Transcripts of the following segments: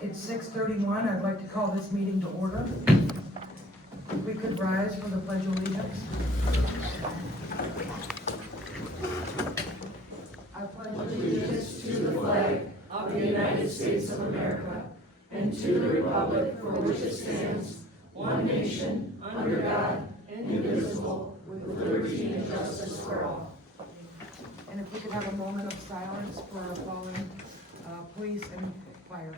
It's 6:31. I'd like to call this meeting to order. If we could rise for the Pledge of Allegiance. I pledge allegiance to the flag of the United States of America and to the republic for which it stands, one nation, under God, indivisible, with liberty and justice for all. And if we could have a moment of silence for our fallen police and fire.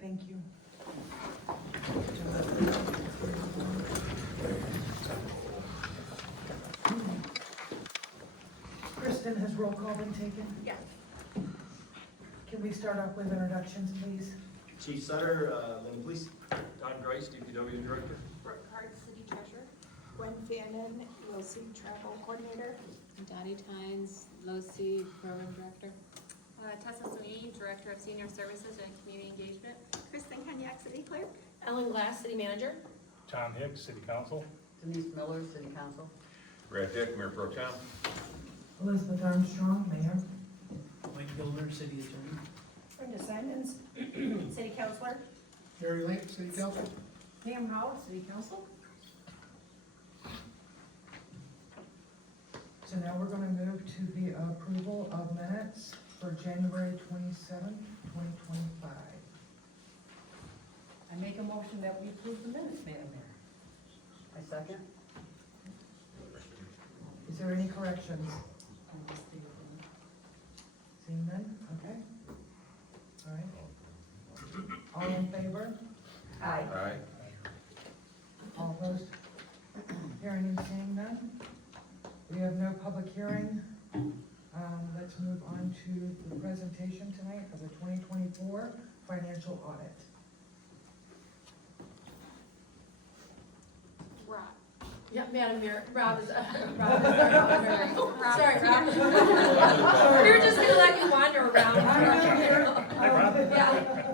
Thank you. Kristen, has roll call been taken? Yes. Can we start off with introductions, please? Chief Sutter, Linden Police. Don Grice, DPW Director. Brooke Hart, City Treasurer. Gwen Fannin, LoC Travel Coordinator. Dottie Tynes, LoC Program Director. Tessa Sweeney, Director of Senior Services and Community Engagement. Kristen Kenyak, City Clerk. Ellen Glass, City Manager. Tom Hicks, City Council. Denise Miller, City Council. Brad Dick, Mayor Pro Tem. Elizabeth Armstrong, Mayor. Mike Gilder, City Attorney. Brenda Simons, City Councilor. Harry Lake, City Council. Pam Howell, City Council. So now we're going to move to the approval of minutes for January 27th, 2025. I make a motion that we approve the minutes, Madam Mayor. I second. Is there any corrections? Seeing none? Okay. All right. All in favor? Aye. Aye. All opposed? Hearing and seeing none? We have no public hearing. Let's move on to the presentation tonight of the 2024 financial audit. Rob. Yeah, Madam Mayor, Rob is, sorry, Rob. We were just gonna let you wander around. Yeah,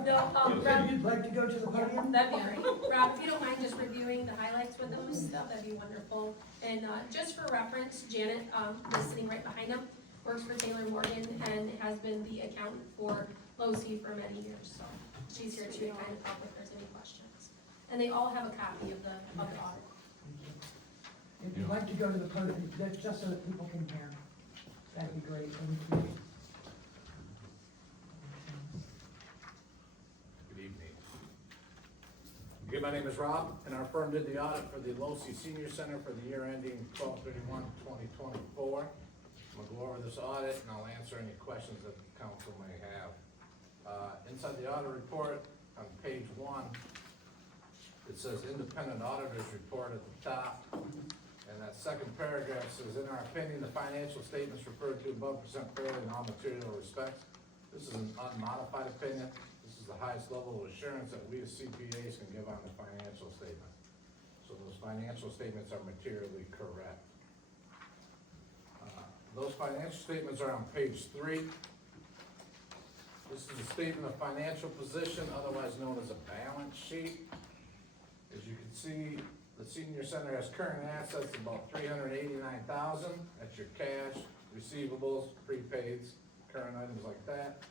no, Rob, You'd like to go to the podium? that'd be great. Rob, if you don't mind just reviewing the highlights with those, that'd be wonderful. And, just for reference, Janet, is sitting right behind him, works for Taylor Morgan and has been the accountant for LoC for many years, so she's here to kind of help if there's any questions. And they all have a copy of the audit. If you'd like to go to the podium, that's just so that people can hear. That'd be great, thank you. Good evening. Again, my name is Rob, and our firm did the audit for the LoC Senior Center for the year ending 12/31/2024. I'm gonna go over this audit, and I'll answer any questions that the council may have. Inside the audit report, on page 1, it says independent auditors report at the top. And that second paragraph says, in our opinion, the financial statements referred to above present fairly in all material respects. This is an unmodified opinion. This is the highest level of assurance that we as CPAs can give on the financial statement. So those financial statements are materially correct. Those financial statements are on page 3. This is a statement of financial position, otherwise known as a balance sheet. As you can see, the senior center has current assets of about $389,000. That's your cash, receivables, prepaids, current items like that.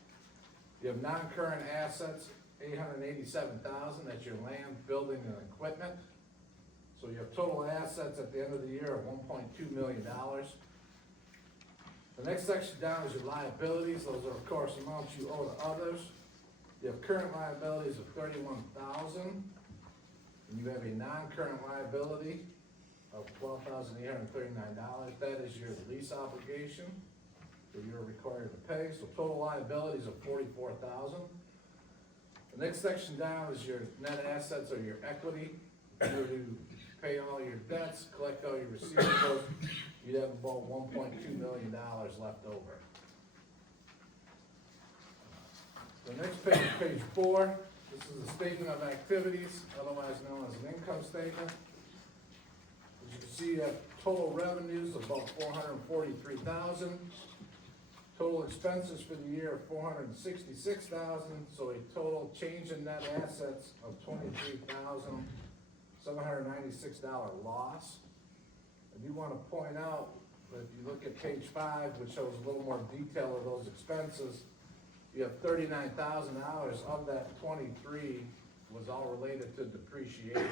You have non-current assets, $887,000. That's your land, building, and equipment. So you have total assets at the end of the year of $1.2 million. The next section down is your liabilities. Those are, of course, amounts you owe to others. You have current liabilities of $31,000. And you have a non-current liability of $12,839. That is your lease obligation that you're required to pay. So total liabilities of $44,000. The next section down is your net assets or your equity. You're to pay all your debts, collect all your receivables. You'd have about $1.2 million left over. The next page, page 4. This is a statement of activities, otherwise known as an income statement. As you can see, you have total revenues of about $443,000. Total expenses for the year of $466,000, so a total change in net assets of $23,796 loss. I do wanna point out that if you look at page 5, which shows a little more detail of those expenses, you have $39,000 of that 23 was all related to depreciation.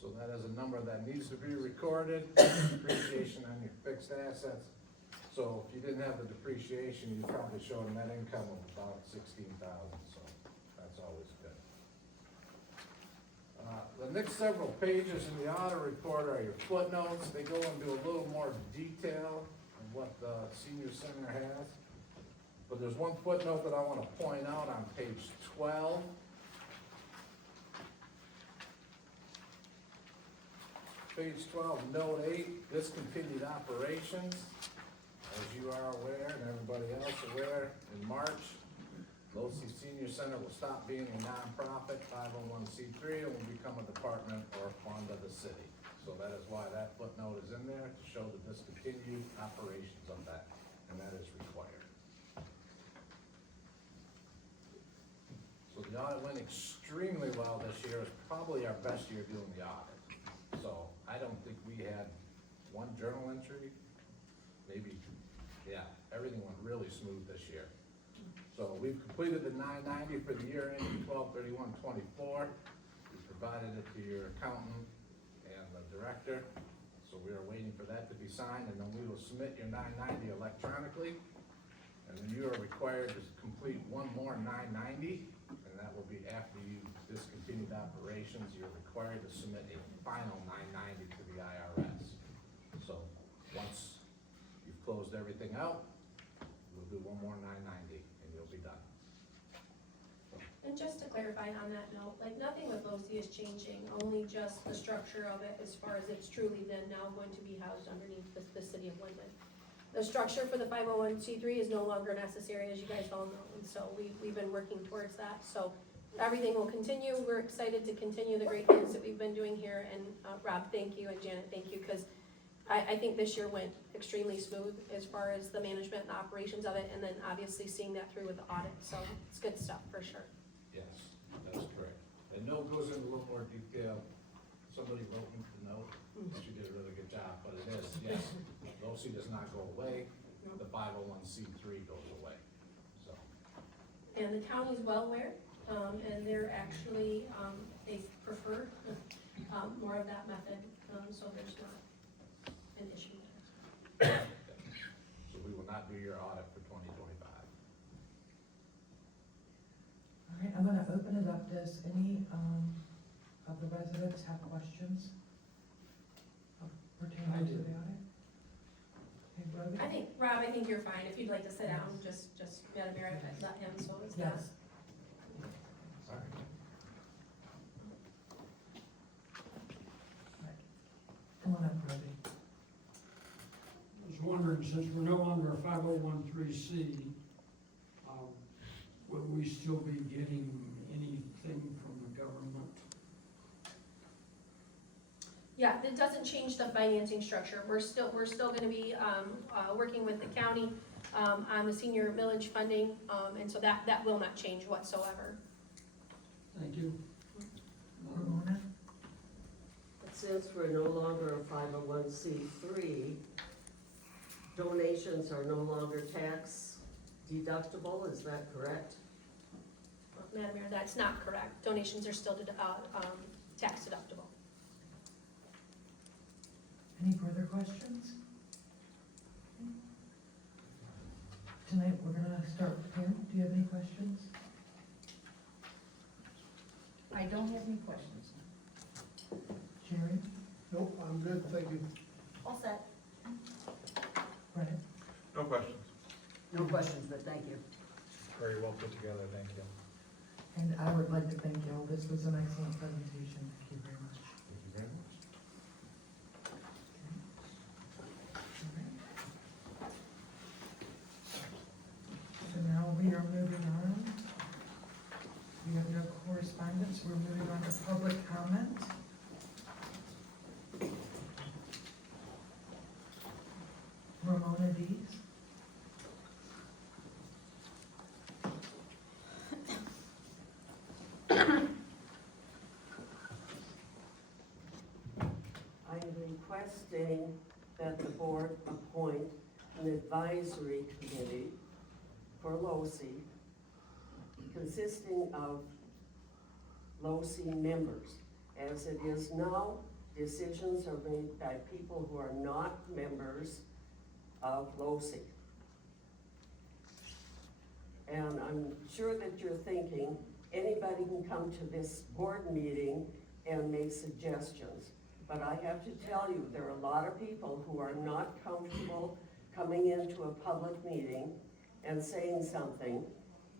So that is a number that needs to be recorded, depreciation on your fixed assets. So if you didn't have the depreciation, you'd probably show a net income of about 16,000, so that's always good. The next several pages in the audit report are your footnotes. They go into a little more detail of what the senior center has. But there's one footnote that I want to point out on page 12. Page 12, note 8, discontinued operations. As you are aware, and everybody else aware, in March, Losi Senior Center will stop being a nonprofit 501c3 and will become a department or a fund of the city. So that is why that footnote is in there, to show the discontinued operations of that, and that is required. So the audit went extremely well this year. It's probably our best year doing the audit. So I don't think we had one journal entry, maybe, yeah, everything went really smooth this year. So we've completed the 990 for the year ending 12/31/24. We provided it to your accountant and the director. So we are waiting for that to be signed, and then we will submit your 990 electronically. And then you are required to complete one more 990, and that will be after you discontinued operations. You're required to submit a final 990 to the IRS. So once you've closed everything out, we'll do one more 990 and you'll be done. And just to clarify on that note, like nothing with LoSI is changing, only just the structure of it as far as it's truly then now going to be housed underneath the city of Linden. The structure for the 501c3 is no longer necessary, as you guys all know, and so we've been working towards that. So everything will continue. We're excited to continue the great things that we've been doing here. And Rob, thank you, and Janet, thank you, because I think this year went extremely smooth as far as the management and the operations of it, and then obviously seeing that through with the audit. So it's good stuff for sure. Yes, that's correct. And note goes into a little more detail. Somebody wrote me the note, that you did a really good job, but it is, yes, LoSI does not go away, the 501c3 goes away, so. And the county's well aware, and they're actually, they prefer more of that method, so there's not an issue there. So we will not do your audit for 2025. All right, I'm gonna open it up. Does any, of the residents have questions pertaining to the audit? Hey, Brody? I think, Rob, I think you're fine. If you'd like to sit down, just Madam Mayor, I'd let him, so it's not. Yes. All right. Come on up, Brody. I was wondering, since we're no longer a 501(c)(3), will we still be getting anything from the government? Yeah, it doesn't change the financing structure. We're still gonna be, working with the county, on the senior millage funding, and so that will not change whatsoever. Thank you. Ramona? Since we're no longer a 501c3, donations are no longer tax deductible, is that correct? Madam Mayor, that's not correct. Donations are still, tax deductible. Any further questions? Tonight, we're gonna start with Pam. Do you have any questions? I don't have any questions. Jerry? Nope, I'm good, thank you. All set. Brennan? No questions. No questions, but thank you. Very well put together, thank you. And I would like to thank you all. This was an excellent presentation. Thank you very much. Thank you very much. So now we are moving on. We have no correspondence. We're moving on to public comment. Ramona Dees. requesting that the board appoint an advisory committee for LoSI consisting of LoSI members. As it is now, decisions are made by people who are not members of LoSI. And I'm sure that you're thinking, anybody can come to this board meeting and make suggestions. But I have to tell you, there are a lot of people who are not comfortable coming into a public meeting and saying something,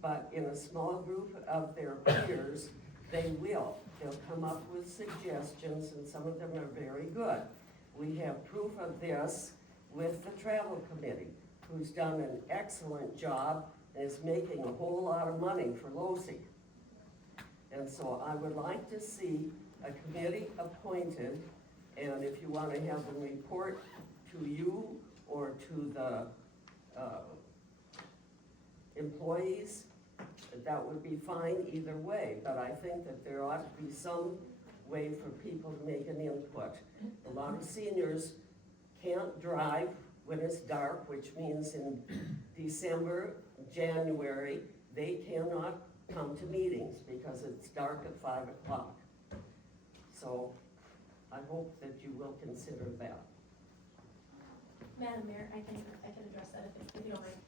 but in a small group of their peers, they will. They'll come up with suggestions, and some of them are very good. We have proof of this with the travel committee, who's done an excellent job and is making a whole lot of money for LoSI. And so I would like to see a committee appointed, and if you want to have them report to you or to the employees, that would be fine either way. But I think that there ought to be some way for people to make an input. A lot of seniors can't drive when it's dark, which means in December, January, they cannot come to meetings because it's dark at 5 o'clock. So I hope that you will consider that. Madam Mayor, I can address that if you don't mind.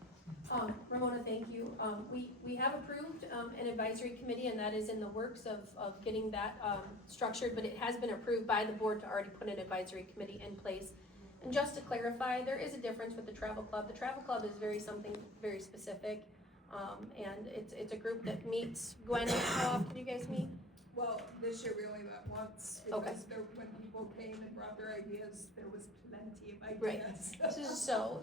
Ramona, thank you. We have approved an advisory committee, and that is in the works of getting that structured, but it has been approved by the board to already put an advisory committee in place. And just to clarify, there is a difference with the travel club. The travel club is something very specific, and it's a group that meets. Gwen, how often do you guys meet? Well, this year we only met once, Okay. because when people came and brought their ideas, there was plenty of Right. ideas. So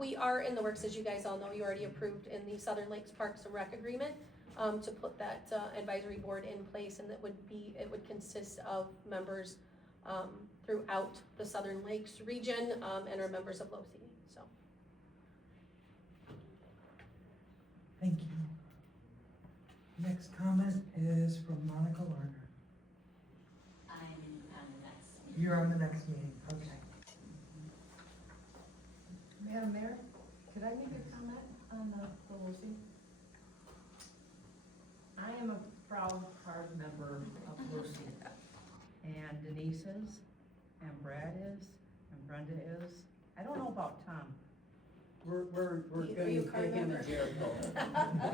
we are in the works, as you guys all know, you already approved in the Southern Lakes Parks and Rec agreement, to put that advisory board in place, and it would consist of members throughout the Southern Lakes region, and are members of LoSI, so. Thank you. Next comment is from Monica Lerner. I'm on the next. You're on the next meeting, okay. Madam Mayor, could I make a comment on the LoSI? I am a proud card member of LoSI, and Denise is, and Brad is, and Brenda is. I don't know about Tom. We're Are gonna you a take card him member? to Jericho.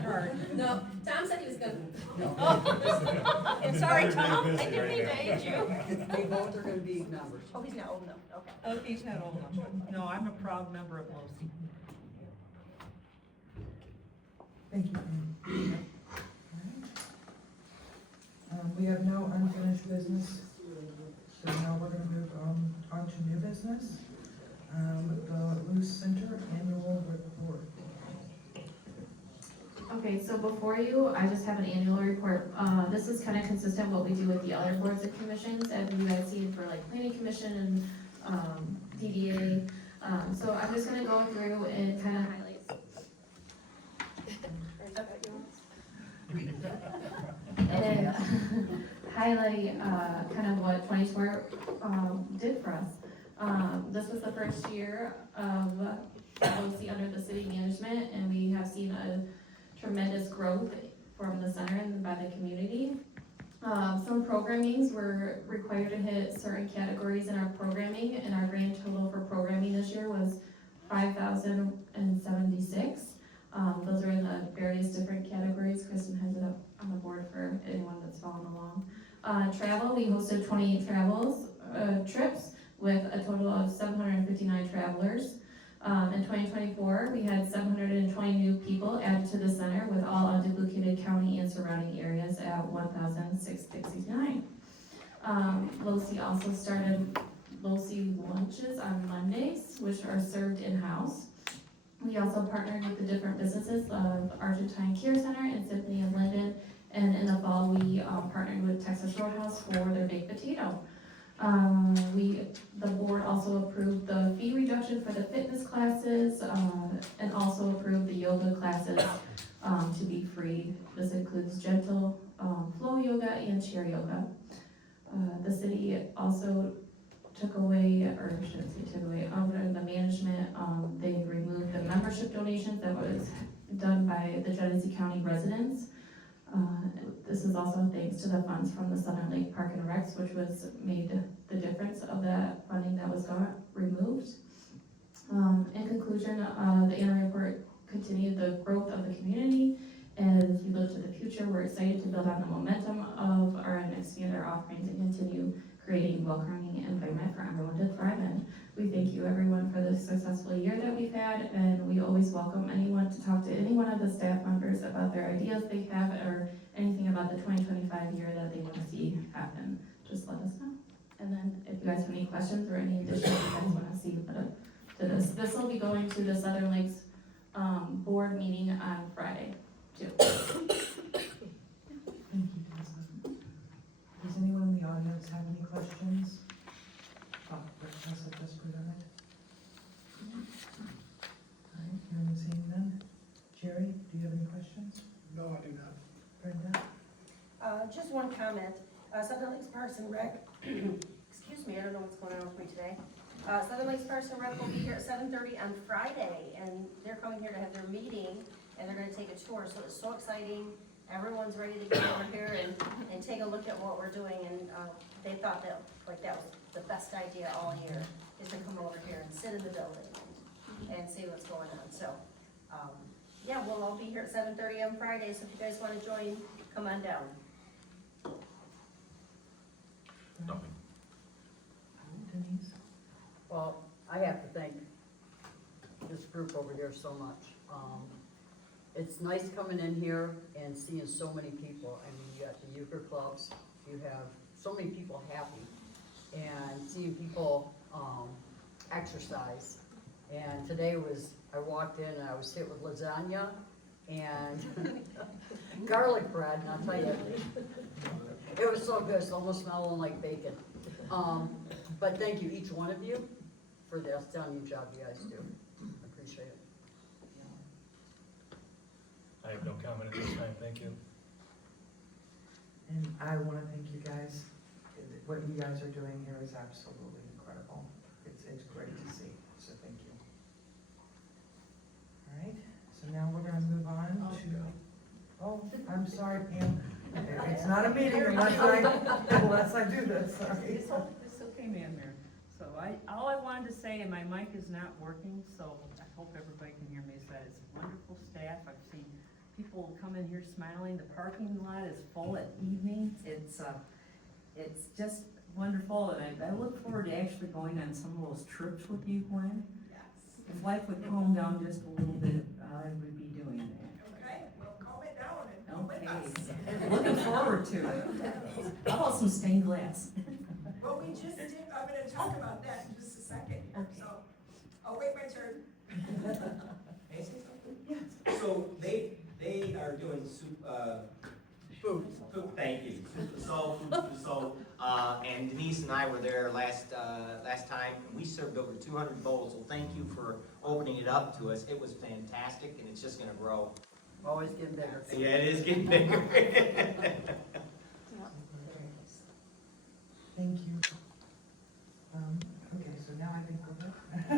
Card. No, Tom said he was gonna. No. Oh, I'm sorry, Tom, I didn't mean to age you. They both are gonna be members. Oh, he's not old enough, okay. Oh, he's not old enough. No, I'm a proud member of LoSI. Thank you, Pam. All right. We have no unfinished business, so now we're gonna move on to new business. The Luce Center Annual Report. Okay, so before you, I just have an annual report. This is kind of consistent what we do with the other boards and commissions, as you guys see for like planning commission and PDA. So I'm just gonna go through and kind of and highlight kind of what 2024 did for us. This was the first year of LoSI under the city management, and we have seen a tremendous growth from the center and by the community. Some programmings were required to hit certain categories in our programming, and our grand total for programming this year was 5,076. Those are in the various different categories. Kristen has it up on the board for anyone that's following along. Travel, we hosted 28 trips with a total of 759 travelers. In 2024, we had 720 new people added to the center with all unduplicated county and surrounding areas at 1,669. LoSI also started LoSI lunches on Mondays, which are served in-house. We also partnered with the different businesses of Argentine Care Center and Symphony of Linden, and in the fall we partnered with Texas Roadhouse for their baked potato. The board also approved the fee reduction for the fitness classes, and also approved the yoga classes to be free. This includes gentle flow yoga and chair yoga. The city also took away, or I shouldn't say took away, under the management, they removed the membership donations that was done by the Genesee County residents. This is also thanks to the funds from the Southern Lake Park and Recs, which was made the difference of that funding that was removed. In conclusion, the annual report continued the growth of the community. As we look to the future, we're excited to build on the momentum of and expand our offerings and continue creating welcoming environment for everyone to thrive in. We thank you everyone for the successful year that we've had, and we always welcome anyone to talk to any one of the staff members about their ideas they have or anything about the 2025 year that they want to see happen. Just let us know. And then if you guys have any questions or any additions you guys want to see to this. This will be going to the Southern Lakes board meeting on Friday too. Thank you, Tessa. Does anyone in the audience have any questions about what Tessa just presented? All right, hearing and seeing none. Jerry, do you have any questions? No, I do not. Brenda? Just one comment. Southern Lakes Parks and Rec, excuse me, I don't know what's going on with me today. Southern Lakes Parks and Rec will be here at 7:30 on Friday, and they're coming here to have their meeting, and they're gonna take a tour, so it's so exciting. Everyone's ready to get over here and take a look at what we're doing, and they thought that was the best idea all year, is to come over here and sit in the building and see what's going on. So, yeah, we'll all be here at 7:30 on Friday, so if you guys wanna join, come on down. Nothing. Denise? Well, I have to thank this group over here so much. It's nice coming in here and seeing so many people. I mean, you got the euchre clubs, you have so many people happy, and seeing people exercise. And today I walked in and I was hit with lasagna and garlic bread, and I'll tell you, it was so good, it's almost smelling like bacon. But thank you, each one of you, for the outstanding job you guys do. I appreciate it. I have no comment at this time, thank you. And I want to thank you guys. What you guys are doing here is absolutely incredible. It's great to see, so thank you. All right, so now we're gonna move on to, I'm sorry, Pam. It's not a meeting unless I do this, sorry. It's okay, ma'am, Mayor. So all I wanted to say, and my mic is not working, so I hope everybody can hear me, is that it's wonderful staff. I've seen people come in here smiling. The parking lot is full at evening. It's just wonderful, and I look forward to actually going on some of those trips with you, Gwen. Yes. If life would calm down just a little bit, I would be doing that. Okay, we'll calm it down and come with us. Okay, looking forward to it. How about some stained glass? Well, we just did, I'm gonna talk about that in just a second here, so I'll wait my turn. May I say something? So they are doing food, thank you. And Denise and I were there last time, and we served over 200 bowls, so thank you for opening it up to us. It was fantastic, and it's just gonna grow. Always getting bigger. Yeah, it is getting bigger. Thank you. Okay, so now I think we're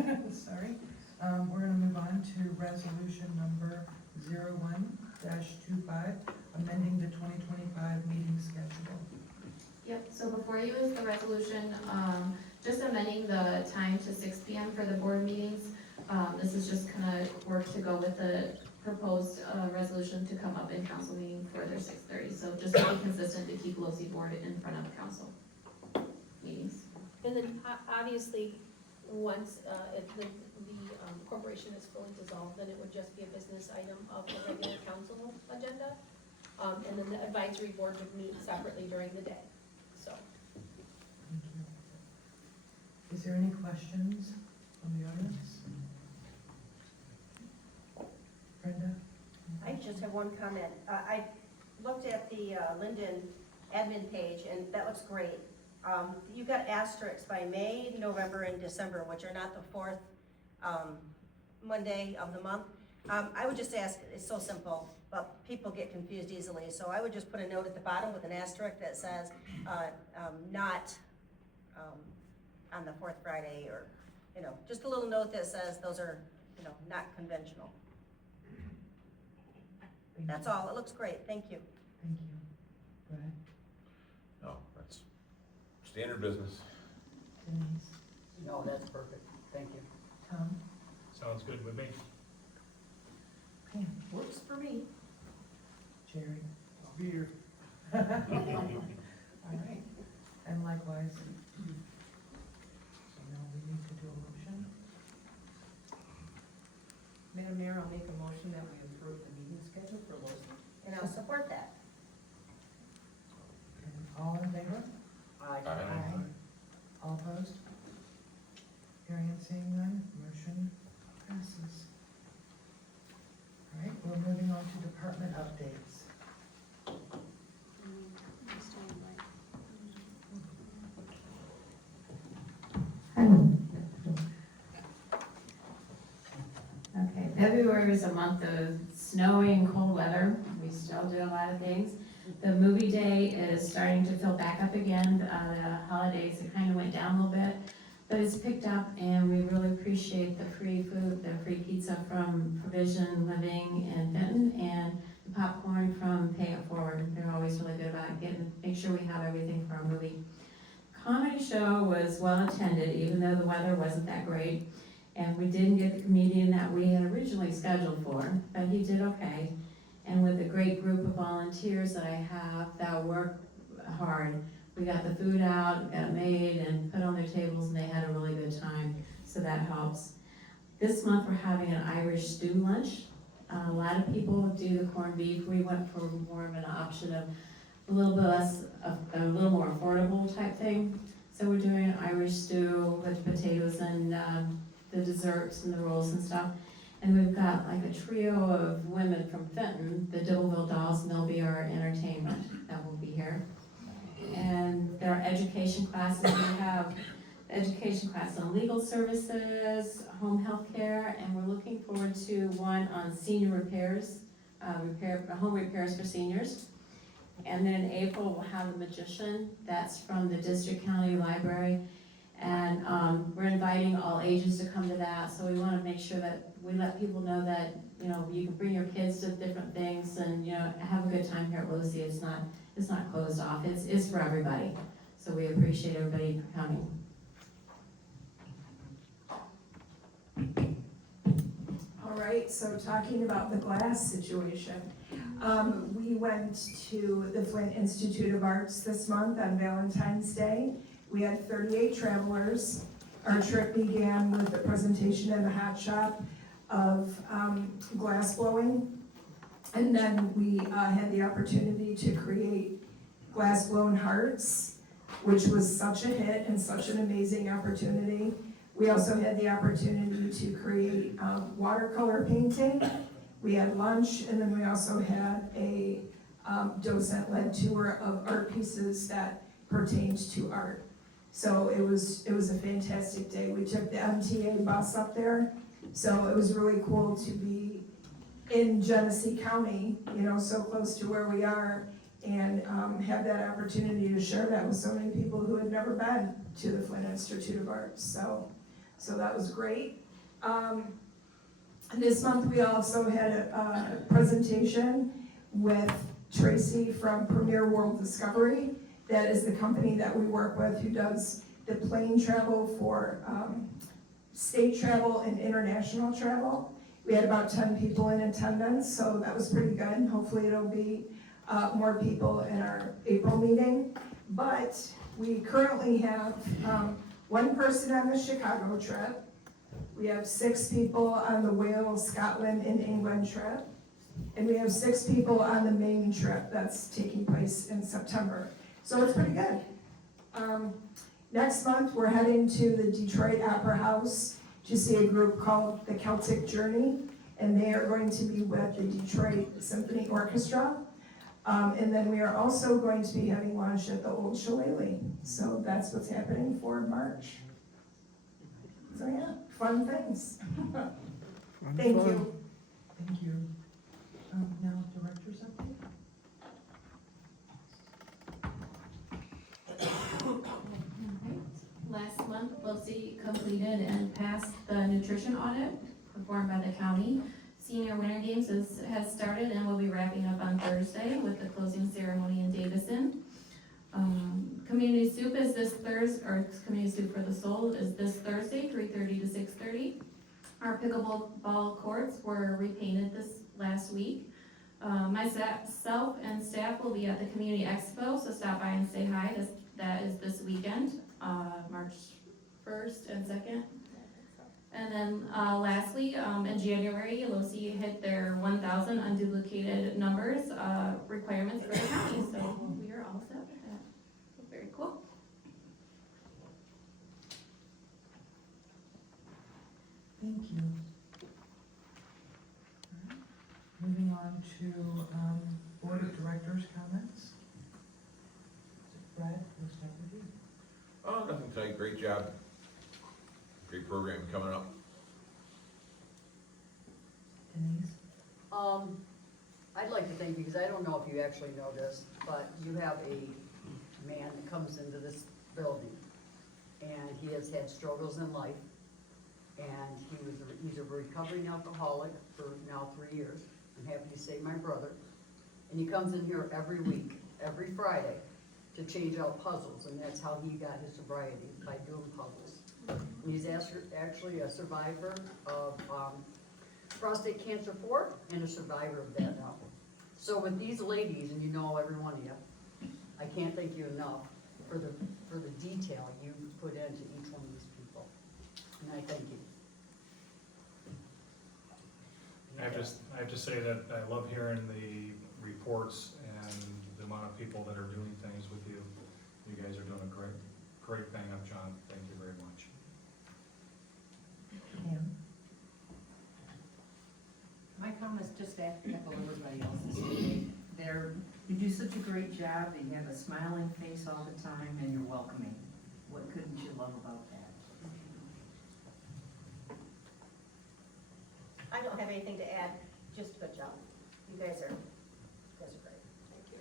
good. Sorry. We're gonna move on to resolution number 01-25, amending the 2025 meeting schedule. Yep, so before you is the resolution, just amending the time to 6 p.m. for the board meetings. This is just kind of work to go with the proposed resolution to come up in council meeting for their 6:30. So just to be consistent to keep LoC board in front of council meetings. And then obviously, once if the corporation is fully dissolved, then it would just be a business item of the regular council agenda. And then the advisory board would meet separately during the day, so. Thank you. Is there any questions from the audience? Brenda? I just have one comment. I looked at the Linden admin page, and that looks great. You've got asterisks by May, November, and December, which are not the fourth Monday of the month. I would just ask, it's so simple, but people get confused easily, so I would just put a note at the bottom with an asterisk that says, not on the fourth Friday, or, just a little note that says those are, not conventional. Thank That's you. all. It looks great. Thank you. Thank you. Go ahead. No, that's standard business. Denise, No, that's perfect, thank you. Tom, Sounds good with me. Pam, Works for me. Jerry. I'll be here. All right, and likewise. So now we need to do a motion. Madam Mayor, I'll make a motion that we approve the meeting schedule for Losey. And I'll support that. And all in favor? Aye. All opposed? Hearing and seeing none, motion passes. All right, we're moving on to department updates. Okay, February was a month of snowy and cold weather. We still do a lot of things. The movie day is starting to fill back up again. The holidays, it kind of went down a little bit, but it's picked up, and we really appreciate the free food, the free pizza from Provision Living in Benton, and the popcorn from Pay It Forward. They're always really good about make sure we have everything for our movie. Comedy show was well attended, even though the weather wasn't that great. And we didn't get the comedian that we had originally scheduled for, but he did okay. And with a great group of volunteers that I have that work hard, we got the food out, got it made, and put on their tables, and they had a really good time, so that helps. This month, we're having an Irish stew lunch. A lot of people do the corned beef. We went for more of an option of a little bit less, a little more affordable type thing. So we're doing an Irish stew with potatoes and the desserts and the rolls and stuff. And we've got like a trio of women from Fenton, the Dibbleville Dolls, and they'll be our entertainment that will be here. And there are education classes. We have education class on legal services, home health care, and we're looking forward to one on senior repairs, home repairs for seniors. And then in April, we'll have a magician. That's from the District County Library. And we're inviting all ages to come to that, so we want to make sure that we let people know that, you can bring your kids to different things and, have a good time here at Lucy. It's not closed off, it's for everybody. So we appreciate everybody for coming. All right, so talking about the glass situation. We went to the Flint Institute of Arts this month on Valentine's Day. We had 38 travelers. Our trip began with a presentation in the hot shop of glass blowing. And then we had the opportunity to create glass blown hearts, which was such a hit and such an amazing opportunity. We also had the opportunity to create watercolor painting. We had lunch, and then we also had a docent-led tour of art pieces that pertained to art. So it was a fantastic day. We took the MTA bus up there, so it was really cool to be in Genesee County, so close to where we are, and have that opportunity to share that with so many people who had never been to the Flint Institute of Arts. So that was great. This month we also had a presentation with Tracy from Premier World Discovery. That is the company that we work with who does the plane travel for state travel and international travel. We had about 10 people in attendance, so that was pretty good. Hopefully it'll be more people in our April meeting. But we currently have one person on the Chicago trip. We have 6 people on the Wales, Scotland, and England trip. And we have 6 people on the Maine trip that's taking place in September. So it's pretty good. Next month, we're heading to the Detroit Opera House to see a group called the Celtic Journey, and they are going to be with the Detroit Symphony Orchestra. And then we are also going to be having lunch at the Old Shillelagh. So that's what's happening for March. So yeah, fun things. Thank you. Thank you. Now, director's update? Last month, LOSI completed and passed the nutrition audit performed by the county. Senior Winter Games has started and will be wrapping up on Thursday with the closing ceremony in Davison. Community soup is this Thursday, or Community Soup for the Soul is this Thursday, 3:30 to 6:30. Our pickleball courts were repainted this last week. Myself and staff will be at the Community Expo, so stop by and say hi. That is this weekend, March 1st and 2nd. And then lastly, in January, LOSI hit their 1,000 unduplicated numbers requirements for the county, so we are all set with that. So very cool. Thank you. Alright, moving on to, Board of Directors comments. Brad, we'll start with you. Oh, nothing to tell you, great job. Great program coming up. Denise? I'd like to thank you, because I don't know if you actually know this, but you have a man that comes into this building, and he has had struggles in life, and he's a recovering alcoholic for now 3 years. I'm happy to say my brother. And he comes in here every week, every Friday, to change out puzzles, and that's how he got his sobriety, by doing puzzles. And he's actually a survivor of prostate cancer 4 and a survivor of that now. So with these ladies, and you know every one of you, I can't thank you enough for the detail you put into each one of these people. And I thank you. I have to say that I love hearing the reports and the amount of people that are doing things with you. You guys are doing a great bang up job. Thank you very much. Pam? My comments just echo everybody else's today. You do such a great job, and you have a smiling face all the time, and you're welcoming. What couldn't you love about that? I don't have anything to add, just a good job. You guys are great. Thank you.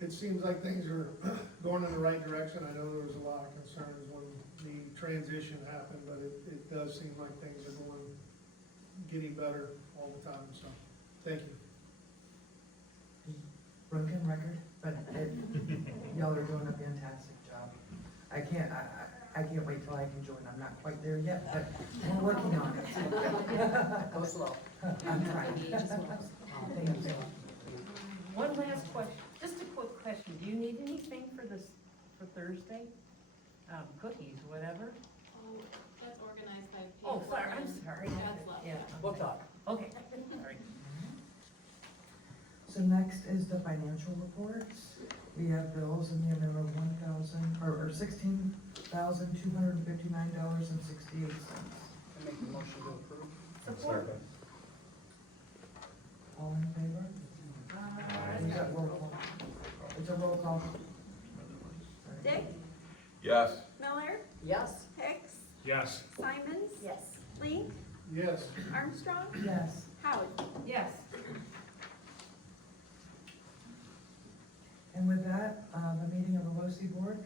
It seems like things are going in the right direction. I know there was a lot of concerns when the transition happened, but it does seem like things are getting better all the time, so, thank you. Broken record, but y'all are doing a fantastic job. I can't wait till I can join. I'm not quite there yet, but we're working on it. Go slow. I'm trying. Thank you. One last question, just a quick question. Do you need anything for Thursday? Cookies, whatever? That's organized by paper. Oh, sorry, I'm sorry. That's left. Yeah, We'll talk. okay, sorry. So next is the financial reports. We have bills in the amount of $16,259.68. I make the motion to approve. Support. All in favor? Is that roll call? It's a roll call. Dick? Yes. Miller? Yes. Hicks? Yes. Simons? Yes. Link? Yes. Armstrong? Yes. Howard? Yes. And with that, the meeting of the LOSI board